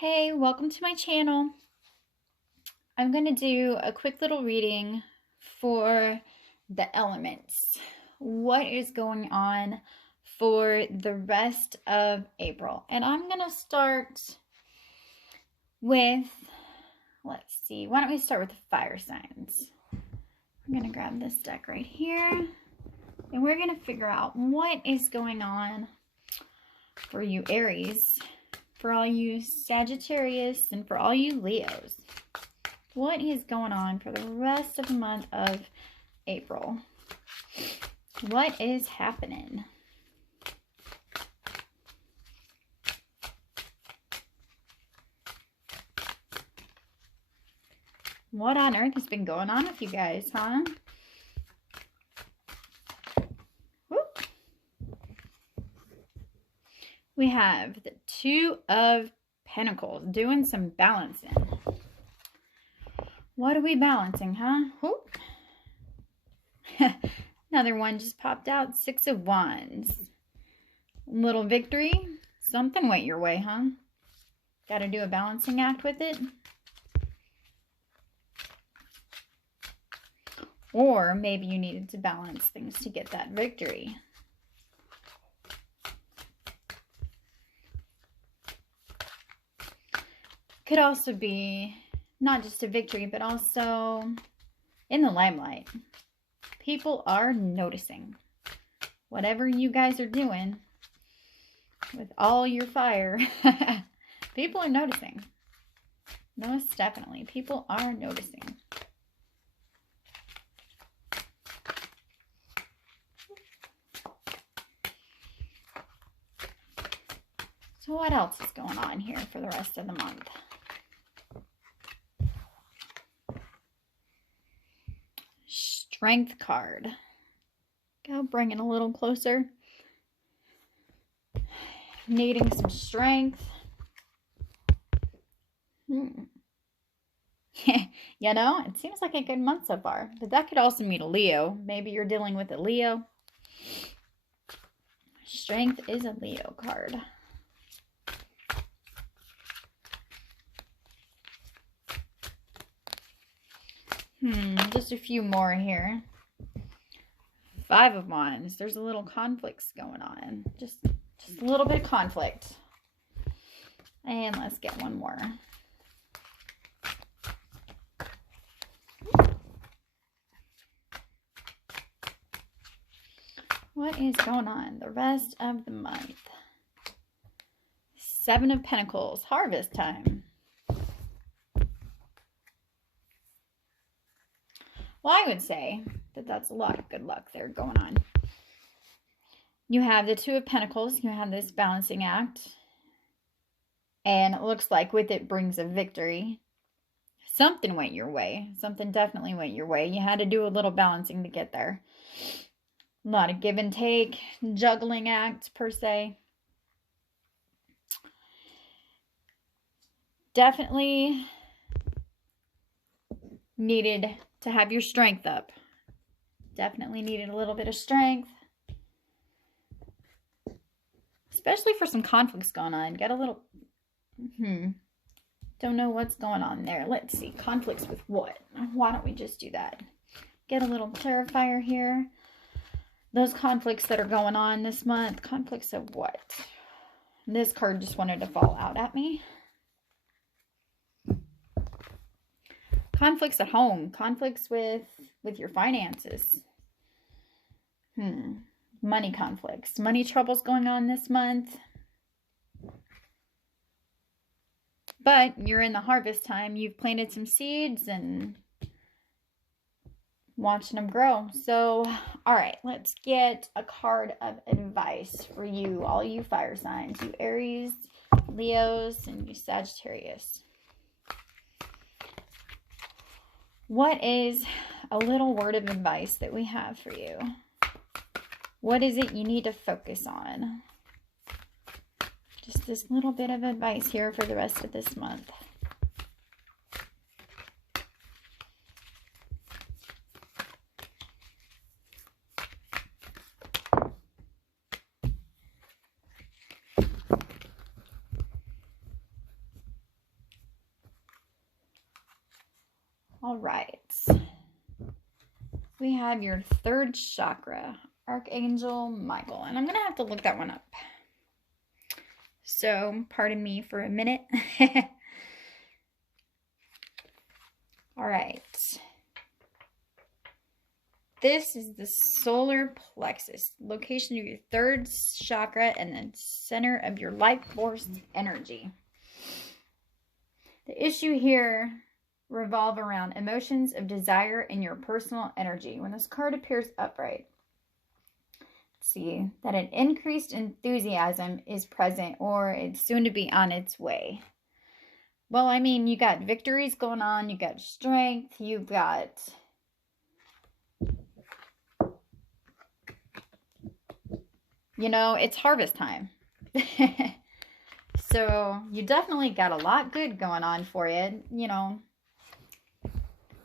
Hey, welcome to my channel. I'm going to do a quick little reading for the elements. What is going on for the rest of April? And I'm going to start with, let's see, why don't we start with the fire signs? I'm going to grab this deck right here, and we're going to figure out what is going on for you Aries, for all you Sagittarius, and for all you Leos. What is going on for the rest of the month of April? What is happening? What on earth has been going on with you guys, huh? Whoop. We have the Two of Pentacles doing some balancing. What are we balancing, huh? Whoop. Another one just popped out. Six of Wands. Little victory. Something went your way, huh? Got to do a balancing act with it. Or maybe you needed to balance things to get that victory. Could also be not just a victory, but also in the limelight. People are noticing. Whatever you guys are doing with all your fire, people are noticing. Most definitely, people are noticing. So what else is going on here for the rest of the month? Strength card. Go bring it a little closer. Needing some strength. You know, it seems like a good month so far. But that could also mean a Leo. Maybe you're dealing with a Leo. Strength is a Leo card. Just a few more here. Five of Wands. There's a little conflicts going on. Just a little bit of conflict. And let's get one more. What is going on the rest of the month? Seven of Pentacles. Harvest time. Well, I would say that that's a lot of good luck there going on. You have the Two of Pentacles. You have this balancing act. And it looks like with it brings a victory. Something went your way. Something definitely went your way. You had to do a little balancing to get there. A lot of give and take. Juggling act, per se. Definitely needed to have your strength up. Definitely needed a little bit of strength. Especially for some conflicts going on. Got a little... Don't know what's going on there. Let's see. Conflicts with what? Why don't we just do that? Get a little clarifier here. Those conflicts that are going on this month. Conflicts of what? This card just wanted to fall out at me. Conflicts at home. Conflicts with your finances. Money conflicts. Money troubles going on this month. But you're in the harvest time. You've planted some seeds and watching them grow. So, all right, let's get a card of advice for you, all you fire signs, you Aries, Leos, and you Sagittarius. What is a little word of advice that we have for you? What is it you need to focus on? Just this little bit of advice here for the rest of this month. All right. We have your third chakra, Archangel Michael. And I'm going to have to look that one up. So, pardon me for a minute. All right. This is the solar plexus, location of your third chakra and the center of your life force energy. The issue here revolve around emotions of desire in your personal energy. When this card appears upright, see that an increased enthusiasm is present, or it's soon to be on its way. Well, I mean, you got victories going on, you got strength, you've got it's harvest time. So you definitely got a lot good going on for you.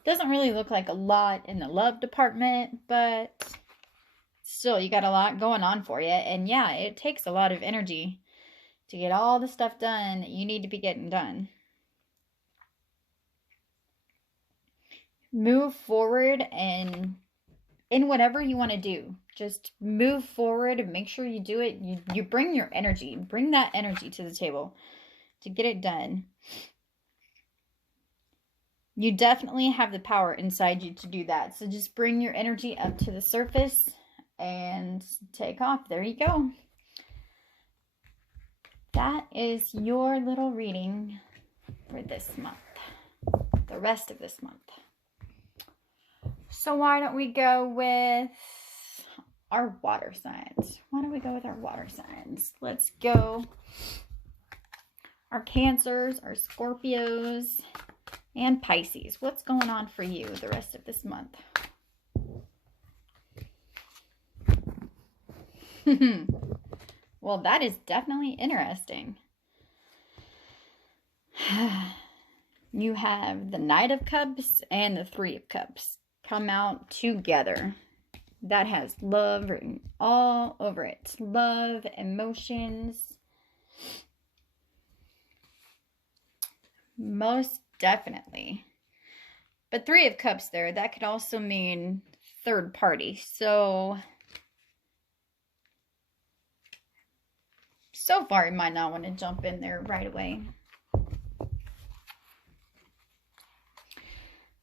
Doesn't really look like a lot in the love department, but still, you got a lot going on for you. And yeah, it takes a lot of energy to get all the stuff done that you need to be getting done. Move forward and in whatever you want to do. Just move forward and make sure you do it. You bring your energy. Bring that energy to the table to get it done. You definitely have the power inside you to do that. So just bring your energy up to the surface and take off. There you go. That is your little reading for this month. The rest of this month. So why don't we go with our water signs? Let's go. Our Cancers, our Scorpios, and Pisces. What's going on for you the rest of this month? Well, that is definitely interesting. You have the Knight of Cups and the Three of Cups come out together. That has love written all over it. Love, emotions. Most definitely. But Three of Cups there, that could also mean third party. So far, you might not want to jump in there right away.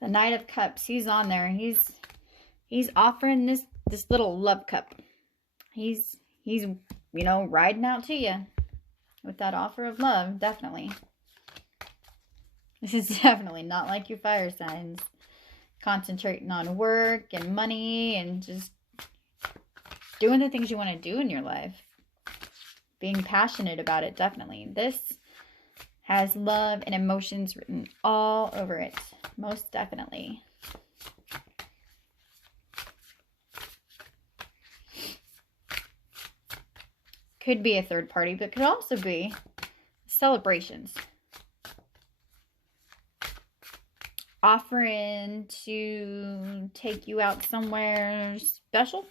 The Knight of Cups, he's on there. He's offering this little love cup. He's riding out to you with that offer of love, definitely. This is definitely not like your fire signs. Concentrating on work and money and just doing the things you want to do in your life. Being passionate about it, definitely. This has love and emotions written all over it. Most definitely. Could be a third party, but could also be celebrations. Offering to take you out somewhere special.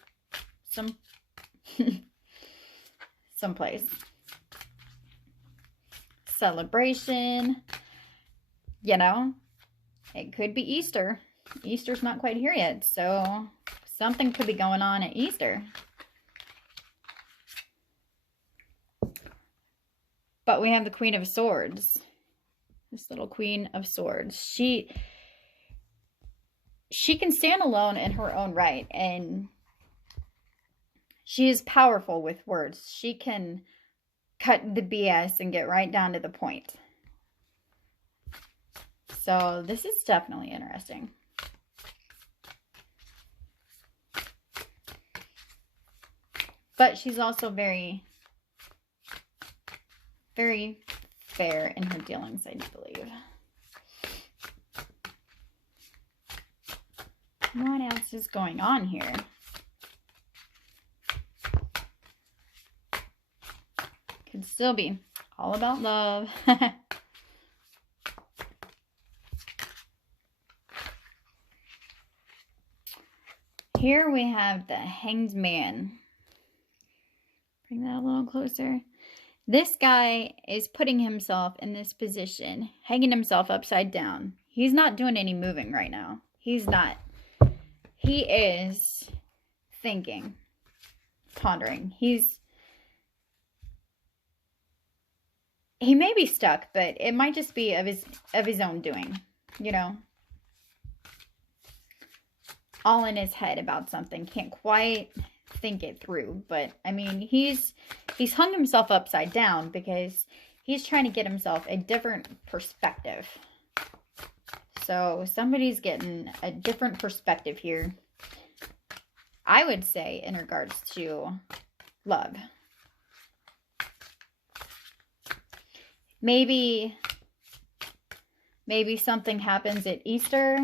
Someplace. Celebration. It could be Easter. Easter's not quite here yet, so something could be going on at Easter. But we have the Queen of Swords. This little Queen of Swords. She can stand alone in her own right, and she is powerful with words. She can cut the BS and get right down to the point. So this is definitely interesting. But she's also very, very fair in her dealings, I do believe. What else is going on here? Could still be all about love. Here we have the Hanged Man. Bring that a little closer. This guy is putting himself in this position, hanging himself upside down. He's not doing any moving right now. He's not. He is thinking, pondering. He may be stuck, but it might just be of his own doing, you know. All in his head about something. Can't quite think it through. But I mean, he's hung himself upside down because he's trying to get himself a different perspective. So somebody's getting a different perspective here. I would say in regards to love. Maybe something happens at Easter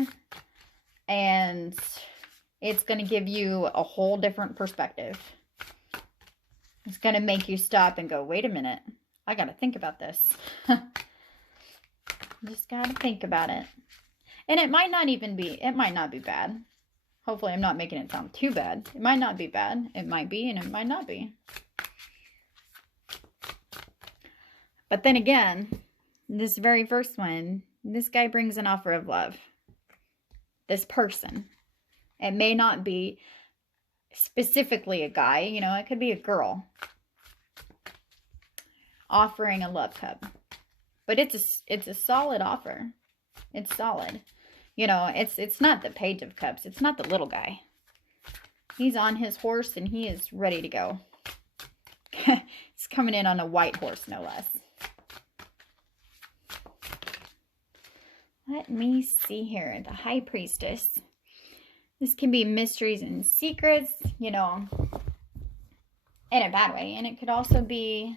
and it's going to give you a whole different perspective. It's going to make you stop and go, wait a minute. I got to think about this. Just got to think about it. And it might not be bad. Hopefully I'm not making it sound too bad. It might not be bad. It might be, and it might not be. But then again, this very first one, this guy brings an offer of love. This person. It may not be specifically a guy, you know, it could be a girl offering a love cup. But it's a solid offer. It's solid. You know, it's not the Page of Cups. It's not the little guy. He's on his horse and he is ready to go. He's coming in on a white horse, no less. Let me see here. The High Priestess. This can be mysteries and secrets, you know, in a bad way. And it could also be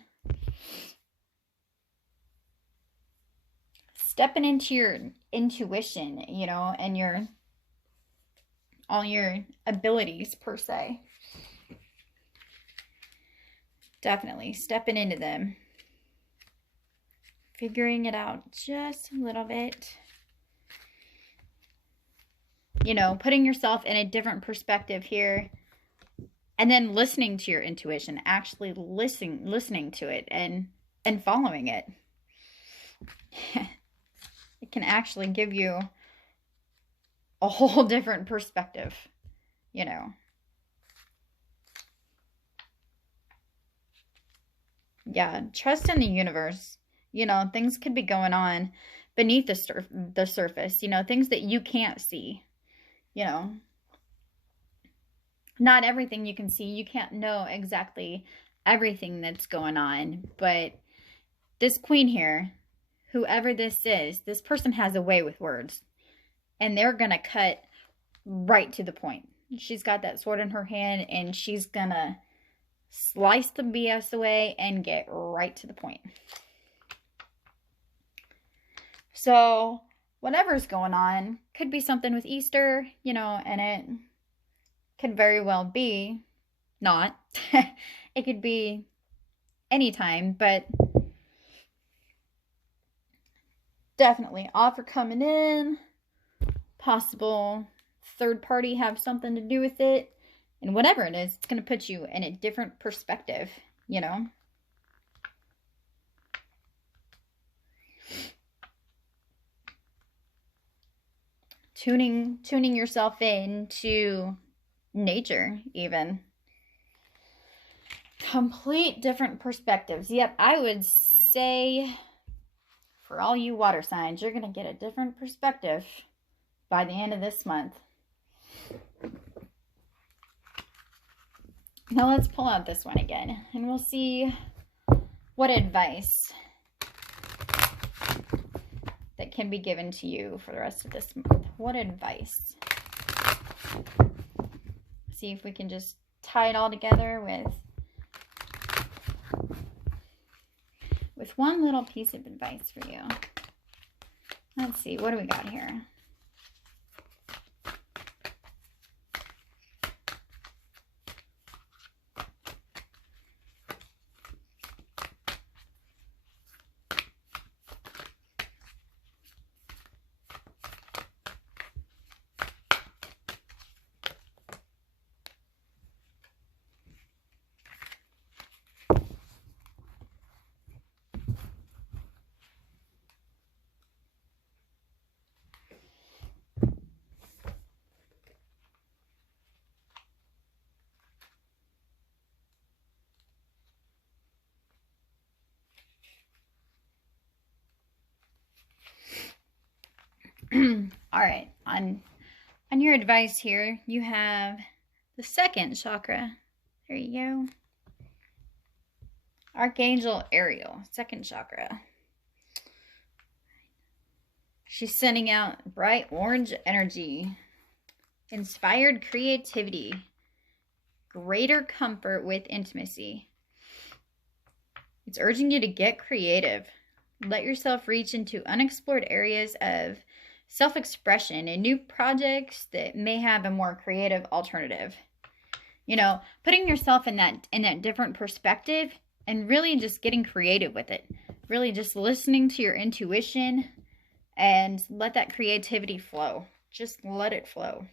stepping into your intuition, you know, and all your abilities per se. Definitely stepping into them. Figuring it out just a little bit. You know, putting yourself in a different perspective here. And then listening to your intuition. Actually listening to it and following it. It can actually give you a whole different perspective, you know. Yeah, trust in the universe. You know, things could be going on beneath the surface, you know, things that you can't see, you know. Not everything you can see. You can't know exactly everything that's going on, but this queen here, whoever this is, this person has a way with words. And they're going to cut right to the point. She's got that sword in her hand and she's going to slice the BS away and get right to the point. So, whatever's going on, could be something with Easter, you know, and it could very well be not. It could be anytime, but definitely offer coming in, possible third party have something to do with it, and whatever it is, it's going to put you in a different perspective, you know. Tuning yourself in to nature, even. Complete different perspectives. Yep, I would say for all you water signs, you're going to get a different perspective by the end of this month. Now let's pull out this one again, and we'll see what advice that can be given to you for the rest of this month. What advice? See if we can just tie it all together with one little piece of advice for you. Let's see, what do we got here? All right, on your advice here, you have the second chakra. There you go. Archangel Ariel, second chakra. She's sending out bright orange energy, inspired creativity, greater comfort with intimacy. It's urging you to get creative. Let yourself reach into unexplored areas of self-expression and new projects that may have a more creative alternative. You know, putting yourself in that different perspective and really just getting creative with it. Really just listening to your intuition and let that creativity flow. Just let it flow.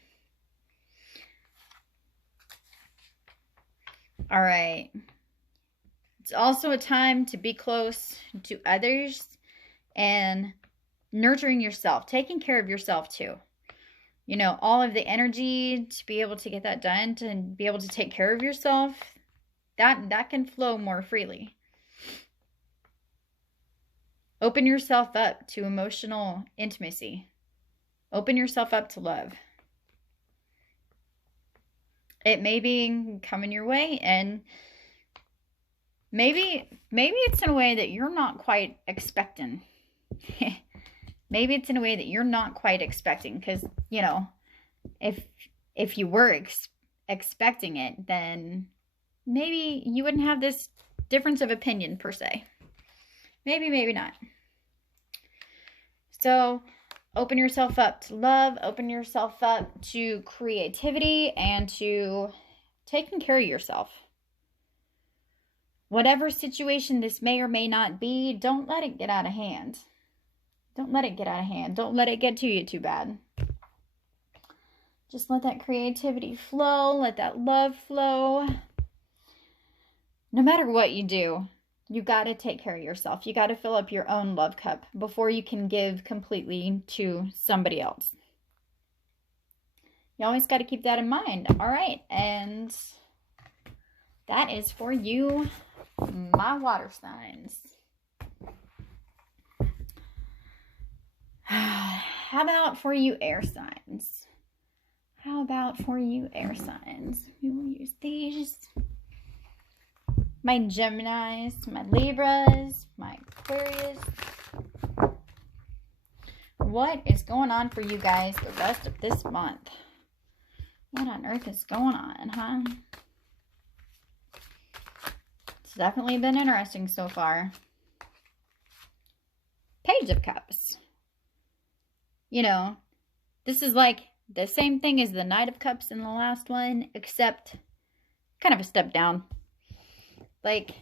All right. It's also a time to be close to others and nurturing yourself, taking care of yourself too. You know, all of the energy to be able to get that done, to be able to take care of yourself, that can flow more freely. Open yourself up to emotional intimacy. Open yourself up to love. It may be coming your way, and maybe it's in a way that you're not quite expecting. Maybe it's in a way that you're not quite expecting, because, you know, if you were expecting it, then maybe you wouldn't have this difference of opinion per se. Maybe not. So open yourself up to love, open yourself up to creativity, and to taking care of yourself. Whatever situation this may or may not be, don't let it get out of hand. Don't let it get out of hand. Don't let it get to you too bad. Just let that creativity flow. Let that love flow. No matter what you do, you got to take care of yourself. You got to fill up your own love cup before you can give completely to somebody else. You always got to keep that in mind. All right. And that is for you, my water signs. How about for you air signs? How about for you air signs? We will use these. My Geminis, my Libras, my Aquarius. What is going on for you guys the rest of this month? What on earth is going on, huh? It's definitely been interesting so far. Page of Cups. You know, this is like the same thing as the Knight of Cups in the last one, except kind of a step down. Like,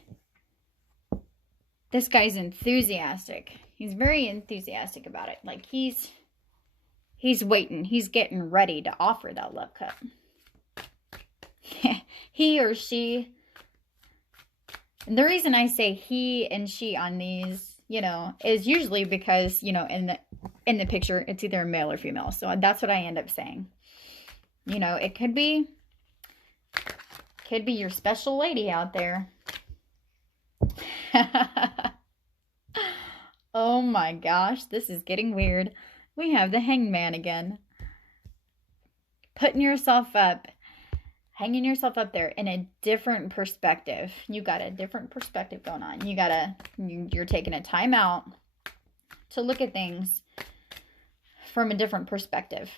this guy's enthusiastic. He's very enthusiastic about it. Like, he's waiting. He's getting ready to offer that love cup. He or she. And the reason I say he and she on these, you know, is usually because, you know, in the picture, it's either a male or female. So that's what I end up saying. You know, it could be your special lady out there. Oh my gosh, this is getting weird. We have the Hangman again. Putting yourself up, hanging yourself up there in a different perspective. You got a different perspective going on. You're taking a time out to look at things from a different perspective.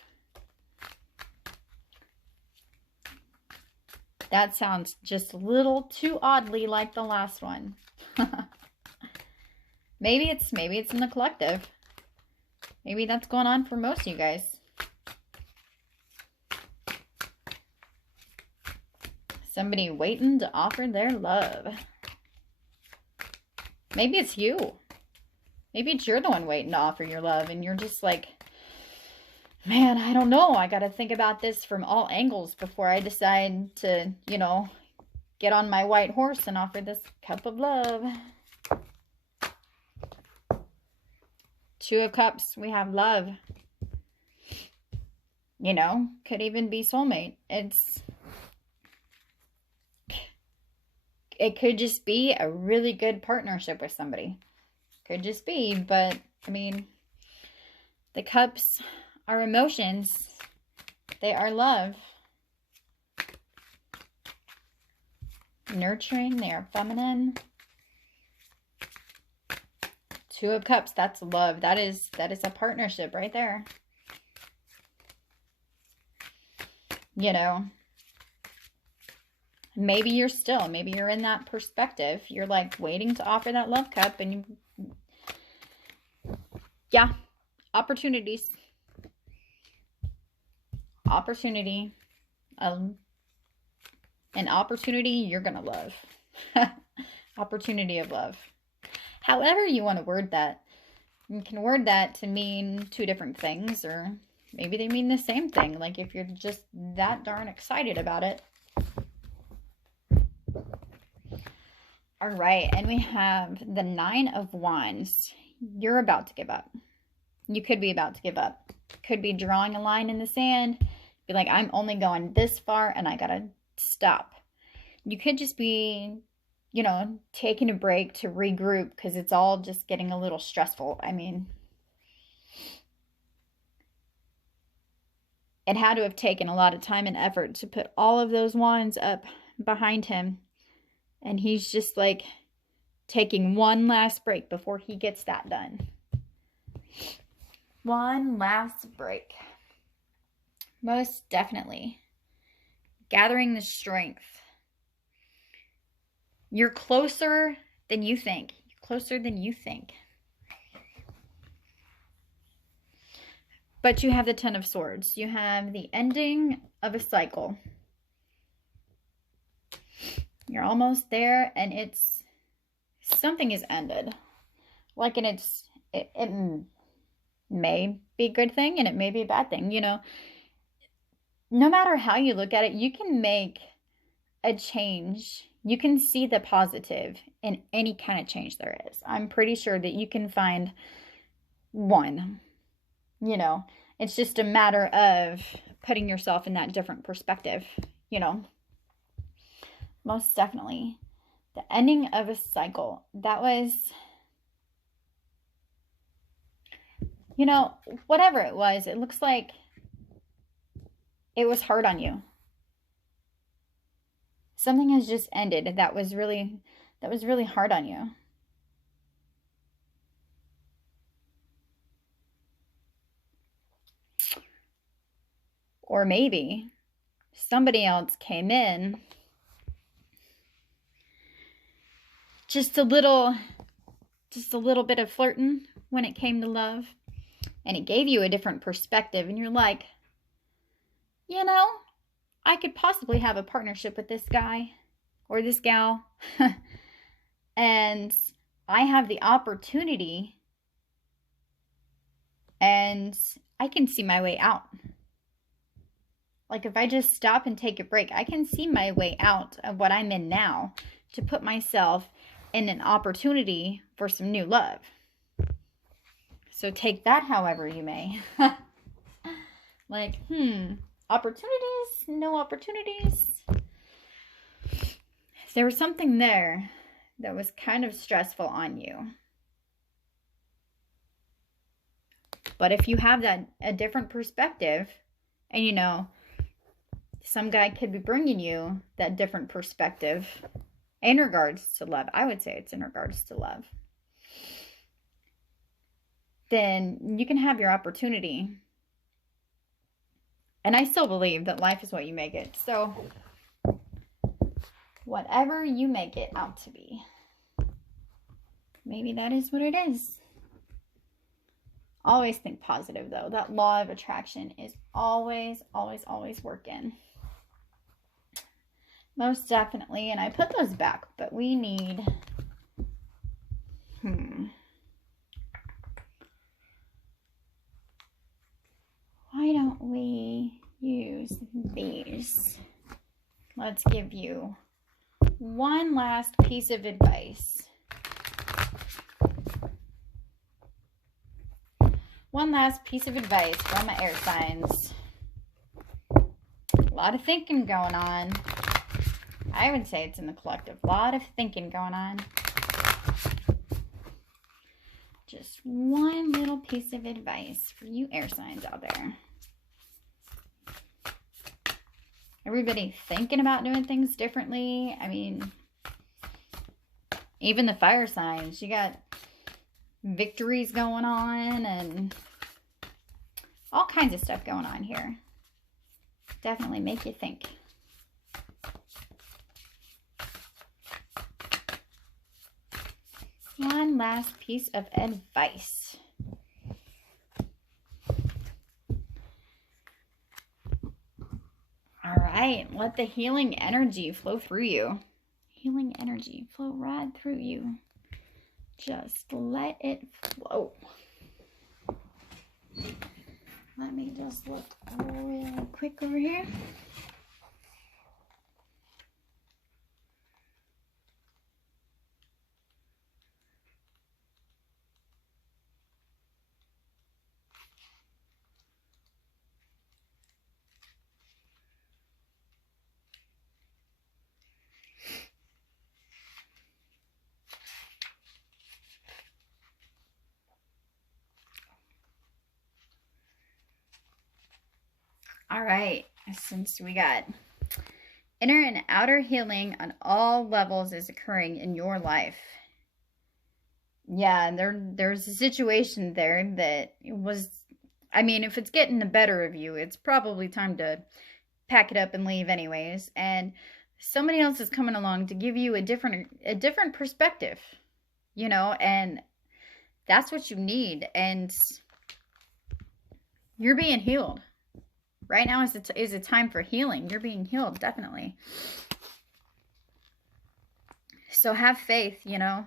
That sounds just a little too oddly like the last one. Maybe it's in the collective. Maybe that's going on for most of you guys. Somebody waiting to offer their love. Maybe it's you. Maybe it's you're the one waiting to offer your love, and you're just like, man, I don't know. I got to think about this from all angles before I decide to, you know, get on my white horse and offer this cup of love. Two of Cups, we have love. You know, could even be soulmate. It could just be a really good partnership with somebody. Could just be, but I mean, The cups are emotions. They are love. Nurturing, they are feminine. Two of Cups, that's love. That is a partnership right there. You know, maybe you're in that perspective. You're like waiting to offer that love cup, and yeah, opportunities. Opportunity. An opportunity you're gonna love. Opportunity of love. However you want to word that. You can word that to mean two different things, or maybe they mean the same thing. Like if you're just that darn excited about it. All right, and we have the 9 of Wands. You're about to give up. You could be about to give up. Could be drawing a line in the sand. Be like, I'm only going this far and I gotta stop. You could just be, you know, taking a break to regroup because it's all just getting a little stressful. I mean, it had to have taken a lot of time and effort to put all of those wands up behind him. And he's just like taking one last break before he gets that done. One last break. Most definitely. Gathering the strength. You're closer than you think. You're closer than you think. But you have the 10 of Swords. You have the ending of a cycle. You're almost there, and it's something is ended. Like, and it may be a good thing, and it may be a bad thing. You know, no matter how you look at it, you can make a change. You can see the positive in any kind of change there is. I'm pretty sure that you can find one. You know, it's just a matter of putting yourself in that different perspective, you know. Most definitely. The ending of a cycle. That was, you know, whatever it was, it looks like it was hard on you. Something has just ended that was really hard on you. Or maybe somebody else came in, just a little bit of flirting when it came to love, and it gave you a different perspective, and you're like, you know, I could possibly have a partnership with this guy or this gal, and I have the opportunity, and I can see my way out. Like, if I just stop and take a break, I can see my way out of what I'm in now to put myself in an opportunity for some new love. So take that however you may. Like, opportunities, no opportunities. There was something there that was kind of stressful on you. But if you have a different perspective, and you know, some guy could be bringing you that different perspective in regards to love. I would say it's in regards to love. Then you can have your opportunity. And I still believe that life is what you make it. So whatever you make it out to be, maybe that is what it is. Always think positive, though. That law of attraction is always, always, always working. Most definitely. And I put those back, but we need... Why don't we use these? Let's give you one last piece of advice. One last piece of advice from my air signs. A lot of thinking going on. I would say it's in the collective. A lot of thinking going on. Just one little final piece of advice for you air signs out there. Everybody thinking about doing things differently. I mean, even the fire signs, you got victories going on and all kinds of stuff going on here. Definitely make you think. One last piece of advice. All right, let the healing energy flow through you. Healing energy flow right through you. Just let it flow. Let me just look real quick over here. All right, since we got inner and outer healing on all levels is occurring in your life. Yeah, there's a situation there that was, I mean, if it's getting the better of you, it's probably time to pack it up and leave anyways. And somebody else is coming along to give you a different perspective, you know, and that's what you need. And you're being healed. Right now is a time for healing. You're being healed, definitely. So have faith, you know.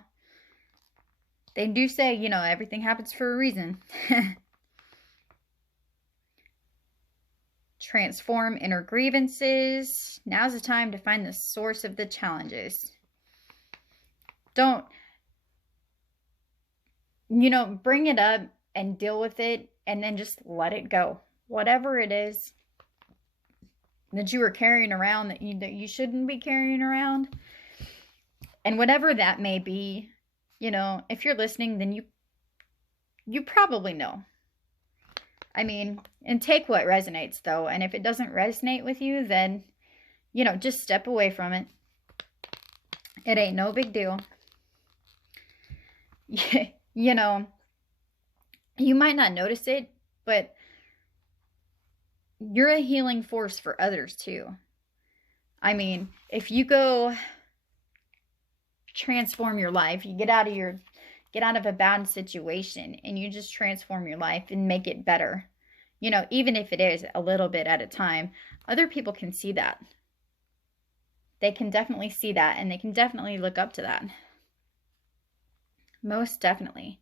They do say, you know, everything happens for a reason. Transform inner grievances. Now's the time to find the source of the challenges. Don't, you know, bring it up and deal with it and then just let it go. Whatever it is that you were carrying around that you shouldn't be carrying around, and whatever that may be, you know, if you're listening, then you probably know. I mean, and take what resonates though, and if it doesn't resonate with you, then, you know, just step away from it. It ain't no big deal. You know, you might not notice it, but you're a healing force for others too. I mean, if you go transform your life, you get out of a bad situation and you just transform your life and make it better. You know, even if it is a little bit at a time, other people can see that. They can definitely see that, and they can definitely look up to that. Most definitely.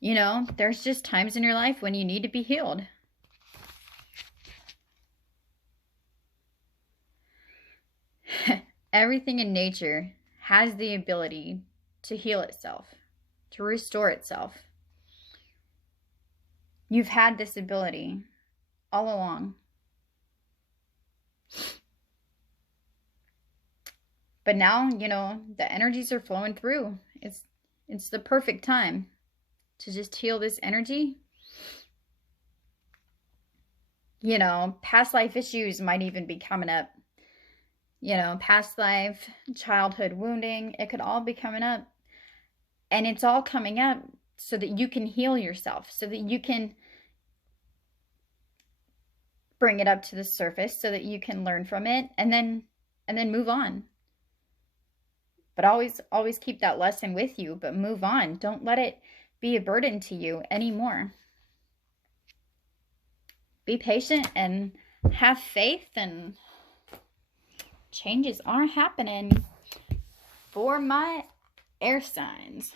You know, there's just times in your life when you need to be healed. Everything in nature has the ability to heal itself, to restore itself. You've had this ability all along. But now, you know, the energies are flowing through. It's the perfect time to just heal this energy. You know, past life issues might even be coming up. You know, past life, childhood wounding, it could all be coming up. And it's all coming up so that you can heal yourself, so that you can bring it up to the surface, so that you can learn from it and then move on. But always keep that lesson with you, but move on. Don't let it be a burden to you anymore. Be patient and have faith, and changes are happening for my air signs.